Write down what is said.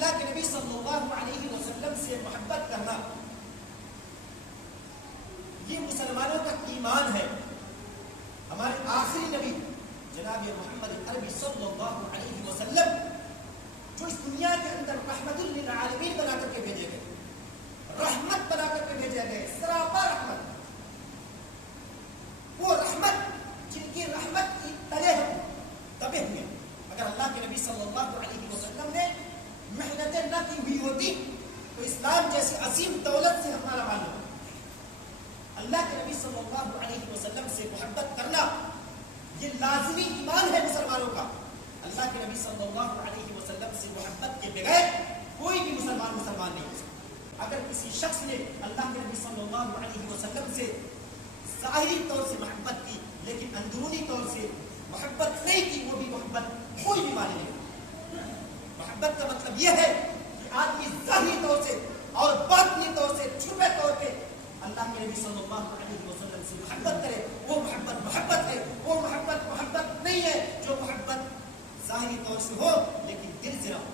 اللہ کے نبی صلی اللہ علیہ وسلم سے محبت کرنا یہ مسلمانوں کا ایمان ہے. ہمارے آخری نبی جناب محمد عربی صلی اللہ علیہ وسلم جو اس دنیا کے اندر رحمت للعالمین بنا کر کے بھیجے گئے, رحمت بنا کر کے بھیجے گئے, سراپا رحمت, وہ رحمت جن کی رحمت کی تلے ہم دبے ہوئے. اگر اللہ کے نبی صلی اللہ علیہ وسلم نے محنتیں نہ کی ہوئی ہوتی تو اسلام جیسی عظیم دولت سے ہمارا معلوم. اللہ کے نبی صلی اللہ علیہ وسلم سے محبت کرنا یہ لازمی ایمان ہے مسلمانوں کا. اللہ کے نبی صلی اللہ علیہ وسلم سے محبت کے بغیر کوئی بھی مسلمان نہیں ہو سکتا. اگر کسی شخص نے اللہ کے نبی صلی اللہ علیہ وسلم سے ظاہری طور سے محبت کی لیکن اندرونی طور سے محبت نہیں کی, وہ بھی محبت کوئی بھی معنی نہیں. محبت کا مطلب یہ ہے کہ آدمی ظاہری طور سے اور باطنی طور سے چھپے طور پہ اللہ کے نبی صلی اللہ علیہ وسلم سے محبت کرے. وہ محبت ہے, وہ محبت نہیں ہے جو محبت ظاہری طور سے ہو لیکن دل سے نہ ہو.